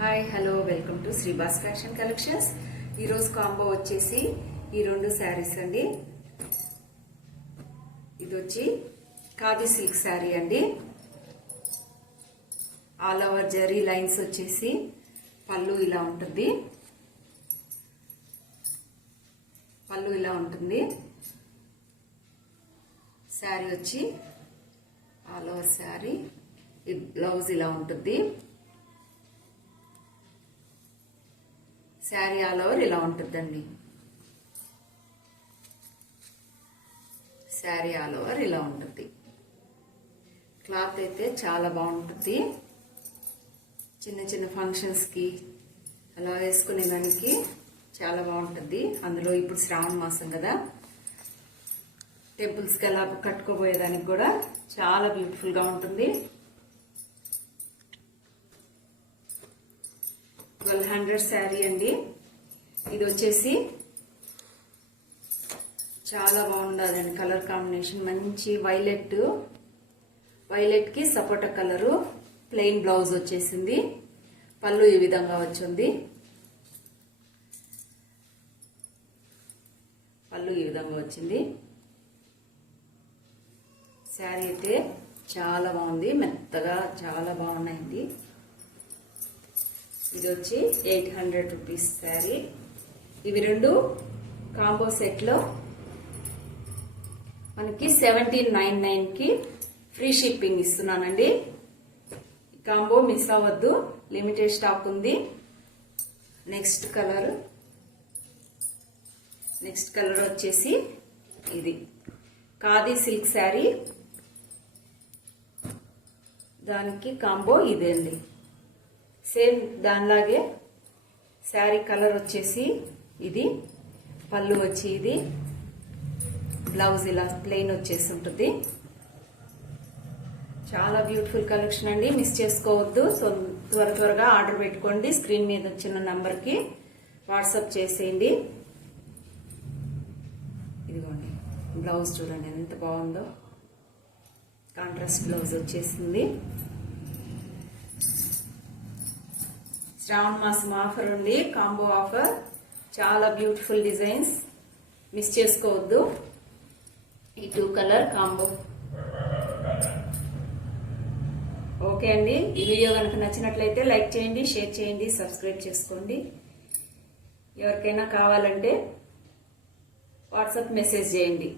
Hi hello welcome to శ్రీబాస్ fashion collections. ఈరోజు combo వచ్చేసి ఈ రెండు శారీస్ అండి. ఇది వచ్చి ఖాదీ సిల్క్ శారీ అండి. ఆల్ ఓవర్ జరీ లైన్స్ వచ్చేసి పళ్ళు ఇలా ఉంటుంది. శారీ వచ్చి ఆల్ ఓవర్ శారీ, బ్లౌజ్ ఇలా ఉంటుంది. శారీ ఆల్ ఓవర్ ఇలా ఉంటుందండి. శారీ ఆల్ ఓవర్ ఇలా ఉంటుంది. క్లాత్ అయితే చాలా బాగుంటుంది. చిన్న చిన్న ఫంక్షన్స్కి అలా వేసుకునే దానికి చాలా బాగుంటుంది. అందులో ఇప్పుడు శ్రావణ మాసం కదా, టెంపుల్స్కి అలా కట్టుకోబోయేదానికి కూడా చాలా బ్యూటిఫుల్గా ఉంటుంది. 1200 శారీ అండి. ఇది వచ్చేసి చాలా బాగుండదండి. కలర్ కాంబినేషన్ మంచి వైలెట్ కి సపోటా కలరు. ప్లెయిన్ బ్లౌజ్ వచ్చేసింది. పళ్ళు ఈ విధంగా వచ్చింది. శారీ అయితే చాలా బాగుంది. మెత్తగా చాలా బాగున్నాయండి. ఇది వచ్చి 800 రూపీస్ శారీ. ఇవి రెండు కాంబో సెట్ లో మనకి 1799 కి ఫ్రీ షిప్పింగ్ ఇస్తున్నానండి. కాంబో మిస్ అవ్వద్దు, లిమిటెడ్ స్టాక్ ఉంది. నెక్స్ట్ కలర్ వచ్చేసి ఇది ఖాదీ సిల్క్ శారీ. దానికి కాంబో ఇదే అండి. సేమ్ దానిలాగే శారీ కలర్ వచ్చేసి ఇది, పళ్ళు వచ్చి ఇది, బ్లౌజ్ ఇలా ప్లెయిన్ వచ్చేసి ఉంటుంది. చాలా బ్యూటిఫుల్ కలెక్షన్ అండి. మిస్ చేసుకోవద్దు. త్వరగా ఆర్డర్ పెట్టుకోండి. స్క్రీన్ మీద వచ్చిన నంబర్కి వాట్సాప్ చేసేయండి. ఇదిగోండి బ్లౌజ్ చూడండి ఎంత బాగుందో. కాంట్రాస్ట్ బ్లౌజ్ వచ్చేసింది. శ్రావణ మాసం ఆఫర్ ఉంది, కాంబో ఆఫర్. చాలా బ్యూటిఫుల్ డిజైన్స్, మిస్ చేసుకోవద్దు. ఈ 2 కలర్ కాంబో. ఓకే అండి. ఈ వీడియో కనుక నచ్చినట్లయితే లైక్ చేయండి, షేర్ చేయండి, సబ్స్క్రైబ్ చేసుకోండి. ఎవరికైనా కావాలంటే వాట్సాప్ మెసేజ్ చేయండి.